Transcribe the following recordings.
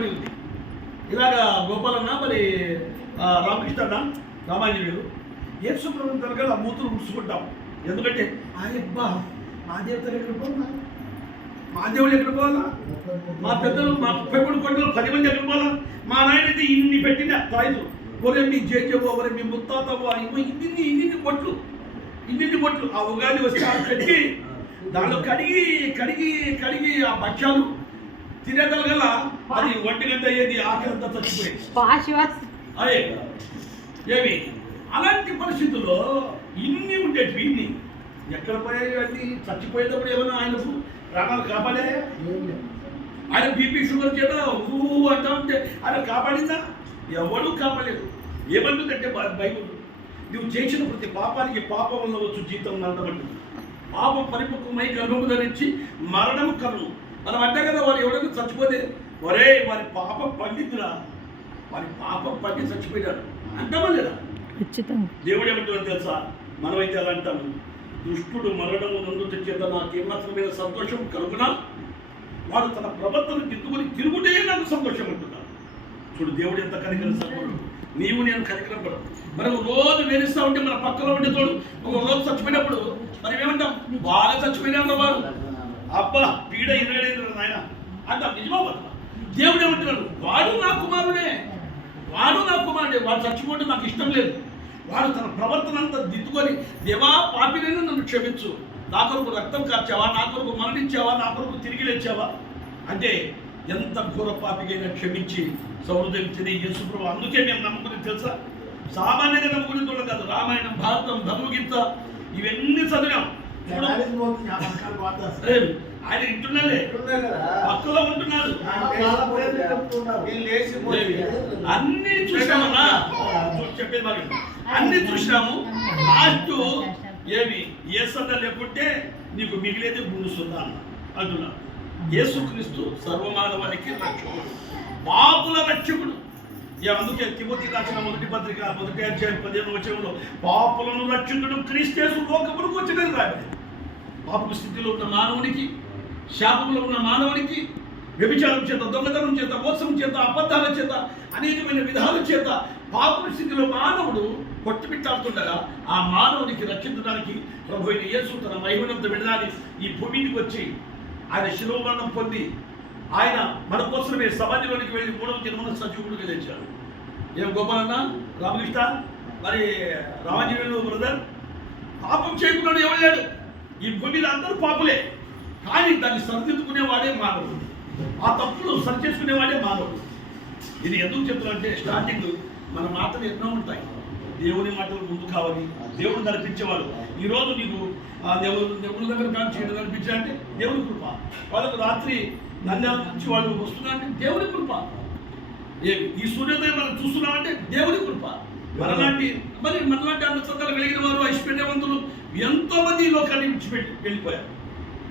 రాసిబడి ఉంది ఇలాగ గోపాలన్న మరి రామకృష్ణ అన్న రామాంజనేయుడు యేసు ప్రభు తరగల మూతులు ముడుచుకుంటాం. ఎందుకంటే అయ్యబ్బా మా దేవతలు ఎక్కడ పోవాలా? మా దేవుడు ఎక్కడ పోవాలా? మా పెద్దలు మా ముప్పై మూడు కోట్లు పది మంది ఎక్కడ పోవాలా? మా నాయనైతే ఇన్ని పెట్టిన తాయిలు ఒరే మీ జేజవో ఒరే మీ ముత్తాతవో ఇన్ని ఇన్ని బొట్లు ఇన్ని బొట్లు ఆ ఉగాది వస్తే ఆ పెట్టి దానిలో కడిగి కడిగి కడిగి ఆ భక్ష్యాలు తినేదల అది ఒంటి గంట అయ్యేది ఆఖరంతా చచ్చిపోయింది. అదే ఏమి? అలాంటి పరిస్థితుల్లో ఇన్ని ఉండేటివి ఇన్ని ఎక్కడ పోయాయి అన్ని చచ్చిపోయేటప్పుడు ఏమన్నా ఆయనకు ప్రాణాలు కాపాడే? ఆయన బీపీ షుగర్ చేత ఊ అంటా ఉంటే ఆయన కాపాడిందా? ఎవడు కాపాడలేదు. ఏమంటుందంటే బైబిల్. నువ్వు చేసిన ప్రతి పాపానికి పాపం వల్ల వచ్చు జీతం నందమంటుంది పాపం పరిపక్వమై గర్భము ధరించి మరణము కను మనం అంటే కదా వారు ఎవరైనా చచ్చిపోతే ఒరే వారి పాపం పండితురా వారి పాపం పండి చచ్చిపోయారు అంటామా లేదా దేవుడు ఏమంటాడో తెలుసా? మనమైతే అలా అంటాము. దుష్టుడు మరణము నందుట చేత నాకు ఏమాత్రమైన సంతోషం కలుగునా? వాడు తన ప్రవర్తన దిద్దుకొని తిరుగుటే నాకు సంతోషం అంటున్నాడు. చూడు దేవుడు ఎంత కనికరం సంపూర్ణుడు నీవు నేను కనికరం పడవు మనం రోజు వేధిస్తూ ఉంటే మన పక్కలో ఉండే తోడు ఒక రోజు చచ్చిపోయినప్పుడు మనం ఏమంటాం బాగా చచ్చిపోయినా వాడు అబ్బా పీడ ఇరవై నాయన. అంత నిజమా వద్దా? దేవుడు ఏమంటున్నాడు? వాడు నా కుమారుడే. వాడు నా కుమారుడే. వాడు చచ్చిపోతే నాకు ఇష్టం లేదు. వాడు తన ప్రవర్తన అంతా దిద్దుకొని దేవా పాపినైనా నన్ను క్షమించు. నా కొరకు రక్తం కార్చావా? నా కొరకు మరణించావా? నా కొరకు తిరిగి లేచావా? అంటే ఎంత ఘోర పాపికైనా క్షమించి సౌహృదయించింది యేసుప్రభు అందుకే మేము నమ్ముకుని తెలుసా? సామాన్యంగా నమ్ముకునే వాళ్ళం కాదు. రామాయణం భారతం ధర్మగీత ఇవన్నీ చదివాం. ఆయన ఇంటున్నాలే పక్కలో ఉంటున్నారు అన్ని చూసామన్నా చెప్పేది బాగా అన్ని చూసినాము లాస్ట్ ఏమి? అన్న లేకుంటే నీకు మిగిలేది భూమి సున్నా అన్న. అంటున్నా యేసుక్రీస్తు సర్వమానవానికి రక్షకుడు. పాపుల రక్షకుడు. అందుకే తిమోతి రాసిన మొదటి పత్రిక మొదటి అధ్యాయం పదిహేను వచ్చేవాళ్ళు పాపులను రక్షించడం క్రీస్తేసు లోకములకు వచ్చినది రాబడి పాపపు స్థితిలో ఉన్న మానవునికి శాపంలో ఉన్న మానవునికి వ్యభిచారం చేత దొంగతనం చేత మోసం చేత అబద్ధాల చేత అనేకమైన విధాల చేత పాపపు స్థితిలో మానవుడు కొట్టుమిట్టాడుతుండగా ఆ మానవునికి రక్షించడానికి ప్రభు అయిన యేసు తన మహిమనంత విడదాని ఈ భూమికి వచ్చి ఆయన శిరోమరణం పొంది ఆయన మన కోసమే సమాజంలోనికి వెళ్ళి మూడవ జన్మన సజీవుడిగా తెచ్చాడు ఏం గోపాలన్న రామకృష్ణ మరి రామజీవులు బ్రదర్ పాపం చేయకుండా ఎవరు లేడు? ఈ భూమి మీద అందరూ పాపులే. కానీ దాన్ని సరిదిద్దుకునేవాడే మానవుడు. ఆ తప్పులు సరిచేసుకునేవాడే మానవుడు. ఇది ఎందుకు చెప్తున్నా స్టార్టింగ్ మన మాటలు ఎన్నో ఉంటాయి. దేవుని మాటలు ముందు కావాలి. దేవుడు నడిపించేవాడు. ఈరోజు నీకు ఆ దేవుడు దేవుడి దగ్గర కానీ చేయడం నడిపించాలంటే దేవుని కృప. వాళ్ళకు రాత్రి నంద్యాల నుంచి వాళ్ళు వస్తున్నారంటే దేవుని కృప. ఈ సూర్యోదయం మనం చూస్తున్నామంటే దేవుని కృప. మనలాంటి మరి మనలాంటి అందచందాలు కలిగిన వారు ఐశ్వర్యవంతులు ఎంతోమంది ఈ లోకాన్ని విడిచిపెట్టి వెళ్ళిపోయారు.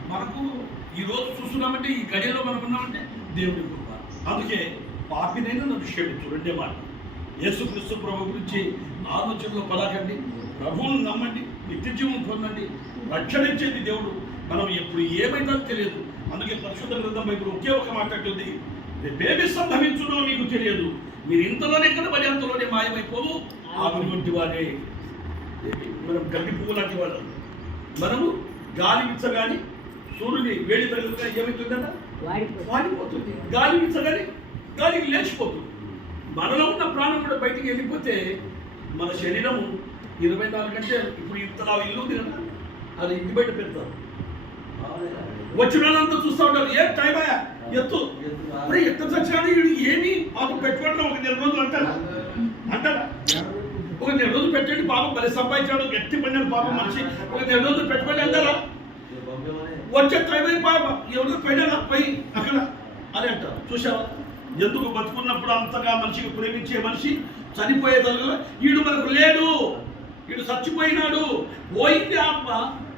మనకు ఈ రోజు చూస్తున్నామంటే ఈ గడియలో మనం ఉన్నామంటే దేవుడి కృప. అందుకే పాపినైనా నన్ను క్షమించు. రెండే మాట. యేసుక్రీస్తు ప్రభు గురించి ఆలోచనలో పలాకండి ప్రభువును నమ్మండి నిత్యజీవం పొందండి రక్షణ ఇచ్చేది దేవుడు. మనం ఎప్పుడు ఏమైందో తెలియదు. అందుకే పరిశుద్ధ గ్రంథం బైబిల్ ఒకే ఒక మాట రేపేమి సంభవించునో మీకు తెలియదు. మీరు ఇంతలోనే కనబడి అంతలోనే మాయమైపోవు. ఆవిరి వంటి వారే మనం గడ్డి పువ్వు లాంటి వాళ్ళం. మనము గాలి విచ్చగాని సూర్యుని వేడి తగిలిగా ఏమవుతుందట? వాడిపోతుంది. గాలి విచ్చగాని గాలికి లేచిపోతుంది. మనలో ఉన్న ప్రాణం కూడా బయటికి వెళ్ళిపోతే మన శరీరము ఇరవై నాలుగు గంటే ఇప్పుడు ఇంత నా ఇల్లు ఉంది కదా అది ఇంటి బయట పెడతారు వచ్చిన వాళ్ళంతా చూస్తూ ఉంటారు ఏ టైం అయ్యా ఎత్తు మరి ఎత్తు చచ్చినాడు వీడు ఏమి పాపం పెట్టుకుంటాం ఒక నెల రోజులు అంటారా. ఒక నెల రోజులు పెట్టండి పాపం బలి సంపాదించాడు ఎత్తి పడినాడు పాపం మనిషి. ఒక నెల రోజులు పెట్టుకొని అంటారా వచ్చే టైం పాప ఎవరు పైన పై అక్కడ. అని అంటారు చూసావా ఎందుకు బతుకున్నప్పుడు అంతగా మనిషికి ప్రేమించే మనిషి చనిపోయేదల్లా వీడు మనకు లేడు. వీడు చచ్చిపోయినాడు. పోయింది ఆత్మ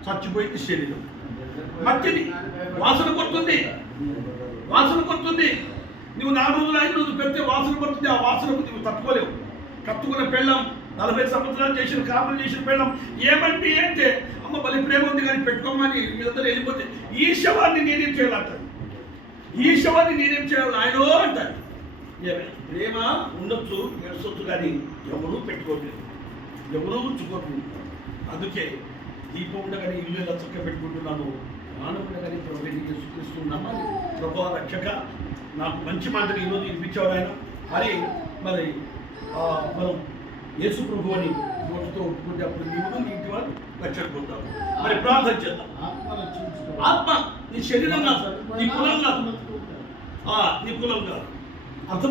చచ్చిపోయింది శరీరం. మట్టిని వాసన కొడుతుంది. వాసన కొడుతుంది. నువ్వు నాలుగు రోజులు ఐదు రోజులు పెడితే వాసన పడుతుంది ఆ వాసనకు నువ్వు తట్టుకోలేవు. కట్టుకున్న పెళ్ళం నలభై సంవత్సరాలు చేసిన కాపులు చేసిన పెళ్ళం ఏమంటే ఏంటే అమ్మ బలి ప్రేమ ఉంది కానీ పెట్టుకోమని వీళ్ళందరూ వెళ్ళిపోతే ఈ శవాన్ని నేనేం చేయాలంటారు ఈ శవాన్ని నేనేం చేయాలి? ఆయనో అంటారు. ప్రేమ ఉండొచ్చు నడుచొచ్చు కానీ ఎవరూ పెట్టుకోలేదు ఎవరూ ఉంచుకోవట్లేదు అందుకే దీపం ఉండగానే ఇల్లు ఎలా చక్క పెట్టుకుంటున్నాను. ప్రాణం ఉండగానే ప్రభుత్వం చేసుకుంటున్నామా ప్రభా రక్షక నాకు మంచి మాటలు ఈరోజు వినిపించాడు ఆయన. మరి మరి మనం యేసు ప్రభు అని నోటితో ఒప్పుకుంటే అప్పుడు నీవు నీ ఇంటి వారు రక్షణ మరి ప్రార్థన చేద్దాం. ఆత్మ నీ శరీరం కాదు నీ కులం కాదు. నీ కులం కాదు. అర్థమైంది?